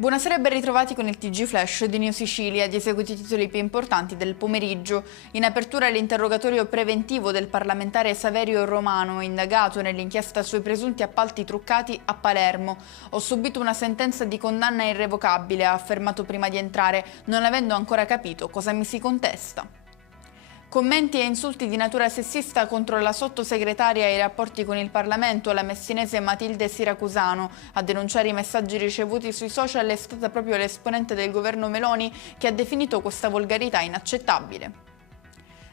Buonasera e ben ritrovati con il TG Flash di New Sicilia, di eseguiti i titoli più importanti del pomeriggio. In apertura l'interrogatorio preventivo del parlamentare Saverio Romano, indagato nell'inchiesta sui presunti appalti truccati a Palermo. Ho subito una sentenza di condanna irrevocabile, ha affermato prima di entrare, non avendo ancora capito cosa mi si contesta. Commenti e insulti di natura sessista contro la sottosegretaria ai rapporti con il Parlamento, la messinese Matilde Siracusano. A denunciare i messaggi ricevuti sui social è stata proprio l'esponente del governo Meloni che ha definito questa volgarità inaccettabile.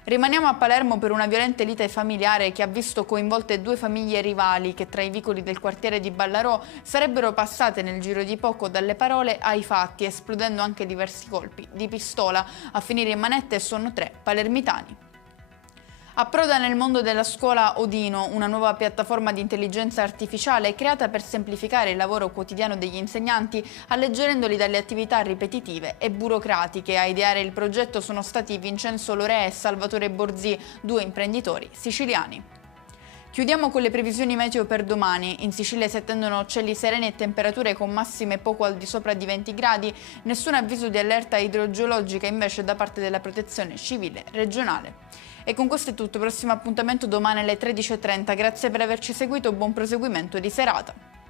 Rimaniamo a Palermo per una violenta lite familiare che ha visto coinvolte due famiglie rivali che tra i vicoli del quartiere di Ballarò sarebbero passate nel giro di poco dalle parole ai fatti, esplodendo anche diversi colpi di pistola. A finire in manette sono 3 palermitani. Approda nel mondo della scuola Odino, una nuova piattaforma di intelligenza artificiale creata per semplificare il lavoro quotidiano degli insegnanti, alleggerendoli dalle attività ripetitive e burocratiche. A ideare il progetto sono stati Vincenzo Lorea e Salvatore Borzì, 2 imprenditori siciliani. Chiudiamo con le previsioni meteo per domani. In Sicilia si attendono cieli sereni e temperature con massime poco al di sopra di 20 gradi, nessun avviso di allerta idrogeologica invece da parte della Protezione Civile regionale. E con questo è tutto, prossimo appuntamento domani alle 13:30. Grazie per averci seguito, buon proseguimento di serata.